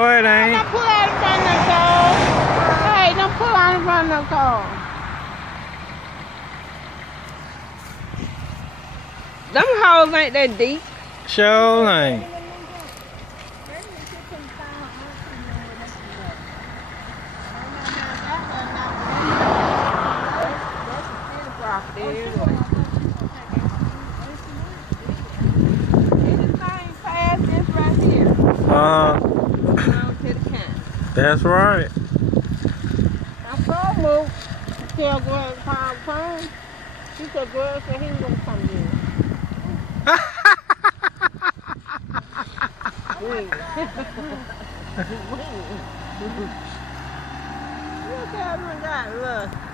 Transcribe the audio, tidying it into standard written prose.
Oh, it ain't. Don't pull out in front of the car. Hey, don't pull out in front of the car. Them hoes ain't that deep. Sure ain't. That's right. I saw him move. Tell Greg time. She said Greg said he was gonna come in. Look at him, look.